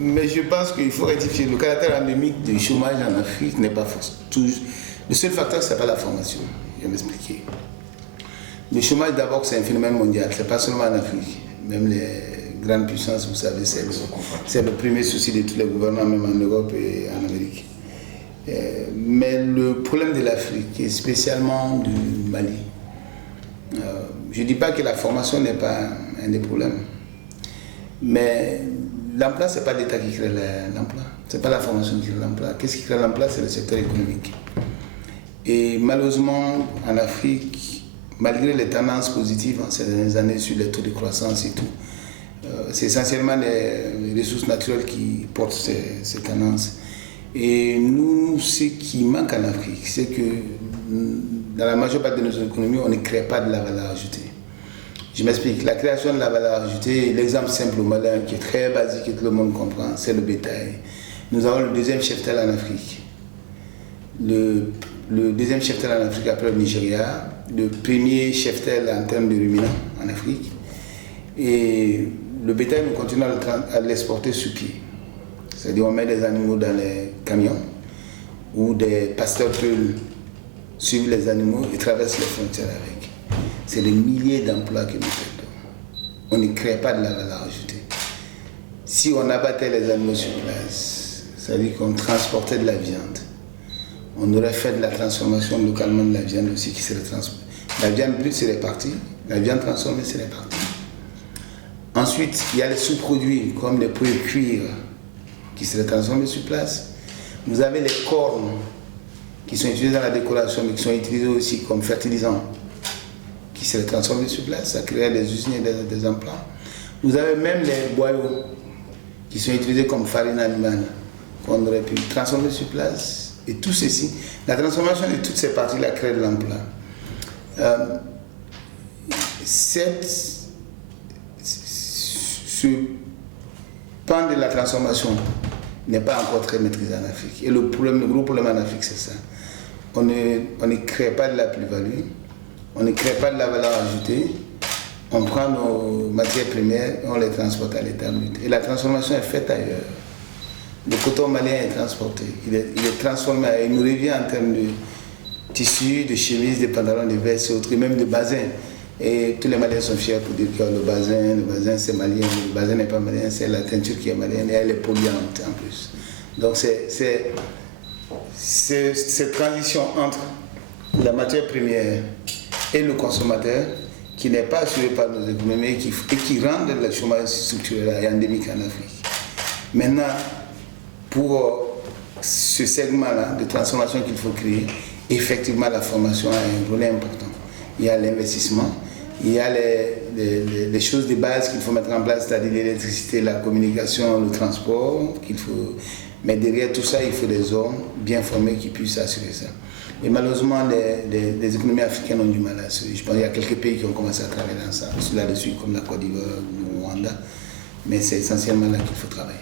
Mais je pense qu'il faut rectifier. Le caractère endémique du chômage en Afrique n'est pas toujours. Le seul facteur, ce n'est pas la formation. Je vais m'expliquer. Le chômage, d'abord, c'est un phénomène mondial. Ce n'est pas seulement en Afrique. Même les grandes puissances, vous savez, c'est le premier souci de tous les gouvernements, même en Europe et en Amérique. Mais le problème de l'Afrique, et spécialement du Mali, je ne dis pas que la formation n'est pas un des problèmes. Mais l'emploi, ce n'est pas l'État qui crée l'emploi. Ce n'est pas la formation qui crée l'emploi. Qu'est-ce qui crée l'emploi? C'est le secteur économique. Et malheureusement, en Afrique, malgré les tendances positives ces dernières années sur les taux de croissance et tout, c'est essentiellement les ressources naturelles qui portent ces tendances. Et nous, ce qui manque en Afrique, c'est que dans la majeure partie de nos économies, on ne crée pas de la valeur ajoutée. Je m'explique. La création de la valeur ajoutée, l'exemple simple au Malin, qui est très basique et que tout le monde comprend, c'est le bétail. Nous avons le deuxième cheptel en Afrique. Le deuxième cheptel en Afrique après le Nigeria, le premier cheptel en termes de ruminants en Afrique. Et le bétail, nous continuons à l'exporter sur pied. C'est-à-dire on met des animaux dans les camions où des pasteurs peuvent suivre les animaux et traverser les frontières avec. C'est des milliers d'emplois que nous perdons. On ne crée pas de la valeur ajoutée. Si on abattait les animaux sur place, c'est-à-dire qu'on transportait de la viande, on aurait fait de la transformation localement de la viande aussi qui serait transformée. La viande brute serait partie, la viande transformée serait partie. Ensuite, il y a les sous-produits comme les pots de cuir qui seraient transformés sur place. Vous avez les cornes qui sont utilisées dans la décoration mais qui sont utilisées aussi comme fertilisants qui seraient transformés sur place. Ça créerait des usines et des emplois. Vous avez même les boyaux qui sont utilisés comme farine animale qu'on aurait pu transformer sur place. Et tout ceci, la transformation de toutes ces parties-là crée de l'emploi. Ce pan de la transformation n'est pas encore très maîtrisé en Afrique. Et le gros problème en Afrique, c'est ça. On ne crée pas de la plus-value, on ne crée pas de la valeur ajoutée, on prend nos matières premières et on les transporte à l'état brut. Et la transformation est faite ailleurs. Le coton malien est transporté, il est transformé, il nous revient en termes de tissus, de chemises, de pantalons, de vestes et autres, et même de bassins. Et tous les Maliens sont fiers pour dire que le basin c'est malien, le basin n'est pas malien, c'est la teinture qui est malienne et elle est polluante en plus. Donc c'est cette transition entre la matière première et le consommateur qui n'est pas assurée par nos économies et qui rend le chômage structurel et endémique en Afrique. Maintenant, pour ce segment-là de transformation qu'il faut créer, effectivement la formation a un rôle important. Il y a l'investissement, il y a les choses de base qu'il faut mettre en place, c'est-à-dire l'électricité, la communication, le transport, mais derrière tout ça, il faut des hommes bien formés qui puissent assurer ça. Et malheureusement, les économies africaines ont du mal à assurer. Je pense qu'il y a quelques pays qui ont commencé à travailler dans ça, là-dessus, comme la Côte d'Ivoire, le Rwanda, mais c'est essentiellement là qu'il faut travailler.